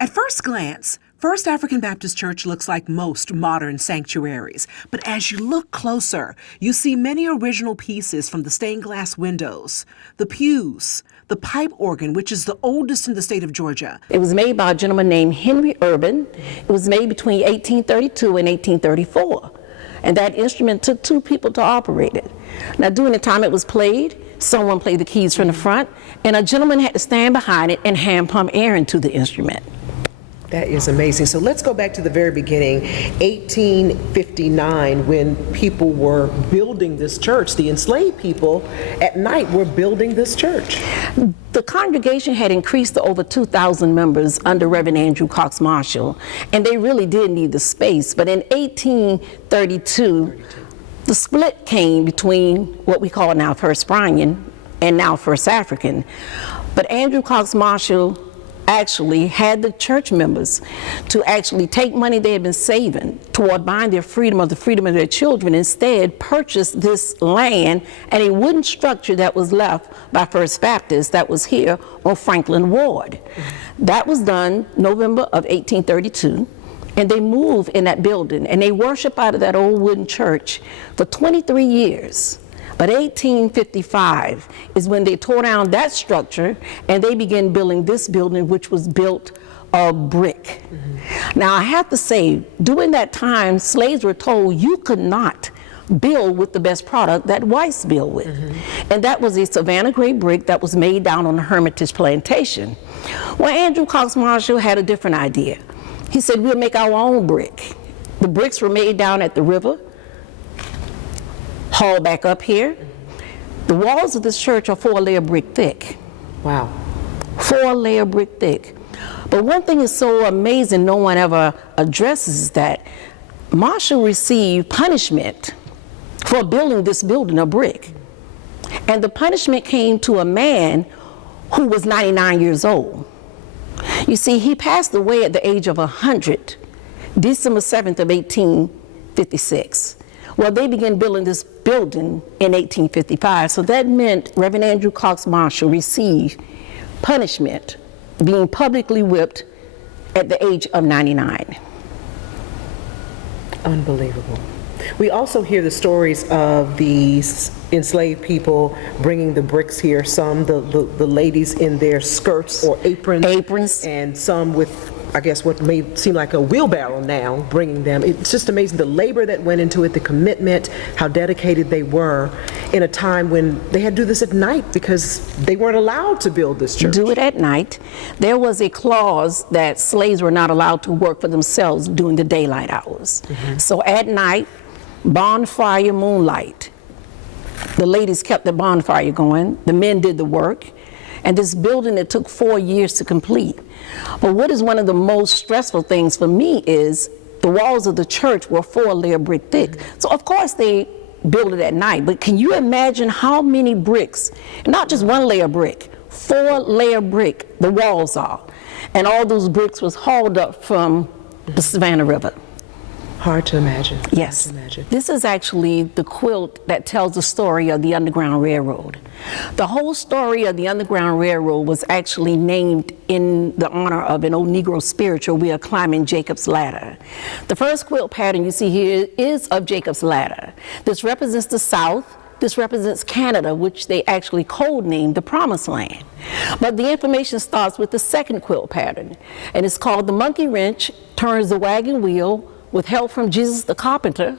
At first glance, First African Baptist Church looks like most modern sanctuaries, but as you look closer, you see many original pieces from the stained glass windows, the pews, the pipe organ, which is the oldest in the state of Georgia. It was made by a gentleman named Henry Urban. It was made between 1832 and 1834, and that instrument took 2 people to operate it. Now, during the time it was played, someone played the keys from the front, and a gentleman had to stand behind it and hand pump air into the instrument. That is amazing. So let's go back to the very beginning, 1859, when people were building this church. The enslaved people at night were building this church. The congregation had increased to over 2,000 members under Reverend Andrew Cox Marshall, and they really did need the space. But in 1832, the split came between what we call now First Bryan and now First African. But Andrew Cox Marshall actually had the church members to actually take money they had been saving toward buying their freedom or the freedom of their children, instead purchase this land and a wooden structure that was left by First Baptist that was here on Franklin Ward. That was done November of 1832, and they moved in that building and they worship out of that old wooden church for 23 years. But 1855 is when they tore down that structure and they began building this building, which was built of brick. Now, I have to say, during that time, slaves were told you could not build with the best product that whites build with. And that was a Savannah gray brick that was made down on the Hermitage Plantation. Well, Andrew Cox Marshall had a different idea. He said, we'll make our own brick. The bricks were made down at the river, hauled back up here. The walls of this church are 4-layer brick thick. Wow. 4-layer brick thick. But one thing is so amazing, no one ever addresses that Marshall received punishment for building this building of brick. And the punishment came to a man who was 99 years old. You see, he passed away at the age of 100, December 7th of 1856. Well, they began building this building in 1855, so that meant Reverend Andrew Cox Marshall received punishment, being publicly whipped at the age of 99. Unbelievable. We also hear the stories of these enslaved people bringing the bricks here, some the ladies in their skirts or aprons, and some with, I guess, what may seem like a wheelbarrow now, bringing them. It's just amazing the labor that went into it, the commitment, how dedicated they were in a time when they had to do this at night because they weren't allowed to build this church. Do it at night. There was a clause that slaves were not allowed to work for themselves during the daylight hours. So at night, bonfire, moonlight, the ladies kept the bonfire going, the men did the work, and this building that took 4 years to complete. But what is one of the most stressful things for me is the walls of the church were 4-layer brick thick. So of course they built it at night, but can you imagine how many bricks, not just 1-layer brick, 4-layer brick, the walls are. And all those bricks was hauled up from the Savannah River. Hard to imagine. Yes. Hard to imagine. This is actually the quilt that tells the story of the Underground Railroad. The whole story of the Underground Railroad was actually named in the honor of an old Negro spiritual we are climbing Jacob's Ladder. The first quilt pattern you see here is of Jacob's Ladder. This represents the South. This represents Canada, which they actually codenamed the Promised Land. But the information starts with the second quilt pattern, and it's called The Monkey Wrench Turns the Wagon Wheel with help from Jesus the Carpenter.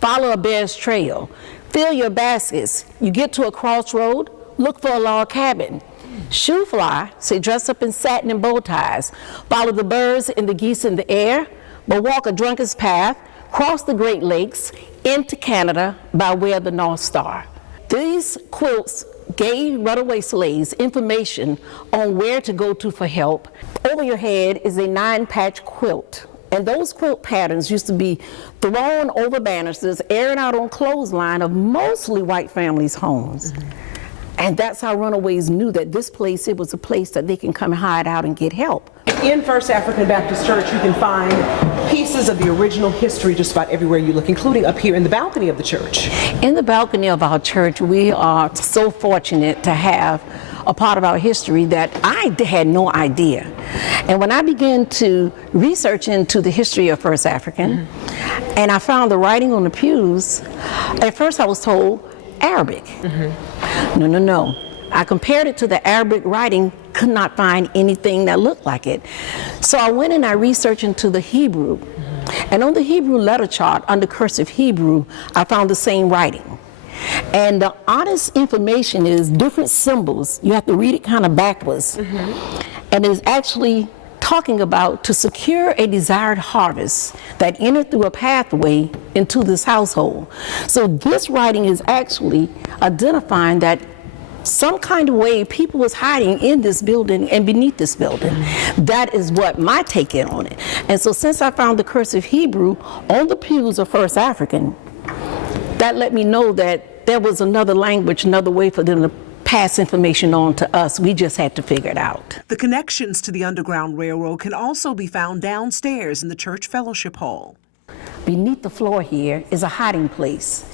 Follow a bear's trail. Fill your baskets. You get to a crossroad, look for a log cabin. Shoe fly, say dress up in satin and bow ties. Follow the birds and the geese in the air, but walk a drunkard's path, cross the Great Lakes into Canada by way of the North Star. These quilts gave runaway slaves information on where to go to for help. Over your head is a 9-patch quilt. And those quilt patterns used to be thrown over banisters, airing out on clothesline of mostly white families' homes. And that's how runaways knew that this place, it was a place that they can come and hide out and get help. In First African Baptist Church, you can find pieces of the original history just about everywhere you look, including up here in the balcony of the church. In the balcony of our church, we are so fortunate to have a part of our history that I had no idea. And when I began to research into the history of First African, and I found the writing on the pews, at first I was told Arabic. No. I compared it to the Arabic writing, could not find anything that looked like it. So I went and I researched into the Hebrew. And on the Hebrew letter chart, under cursive Hebrew, I found the same writing. And the honest information is different symbols. You have to read it kind of backwards. And it's actually talking about to secure a desired harvest that entered through a pathway into this household. So this writing is actually identifying that some kind of way people was hiding in this building and beneath this building. That is what my take in on it. And so since I found the cursive Hebrew on the pews of First African, that let me know that there was another language, another way for them to pass information on to us. We just had to figure it out. The connections to the Underground Railroad can also be found downstairs in the church fellowship hall. Beneath the floor here is a hiding place.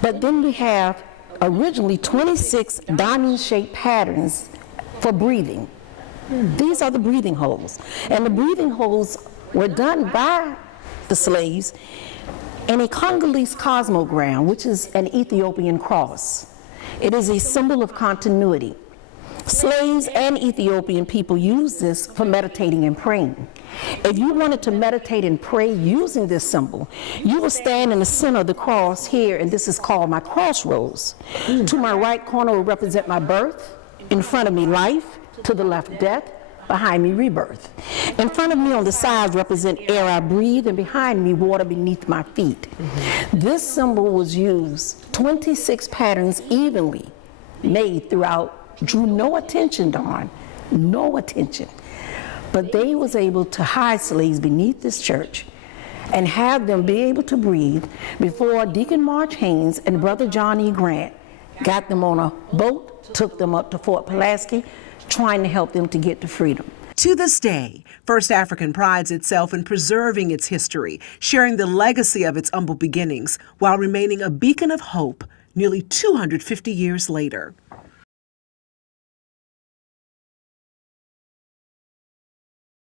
But then we have originally 26 diamond-shaped patterns for breathing. These are the breathing holes. And the breathing holes were done by the slaves in a Congolese cosmogram, which is an Ethiopian cross. It is a symbol of continuity. Slaves and Ethiopian people use this for meditating and praying. If you wanted to meditate and pray using this symbol, you will stand in the center of the cross here, and this is called my crossroads. To my right corner will represent my birth, in front of me life, to the left death, behind me rebirth. In front of me on the sides represent air I breathe, and behind me water beneath my feet. This symbol was used, 26 patterns evenly made throughout, drew no attention, Dawn, no attention. But they was able to hide slaves beneath this church and have them be able to breathe before Deacon March Haynes and Brother John E. Grant got them on a boat, took them up to Fort Pulaski, trying to help them to get to freedom. To this day, First African prides itself in preserving its history, sharing the legacy of its humble beginnings, while remaining a beacon of hope nearly 250 years later.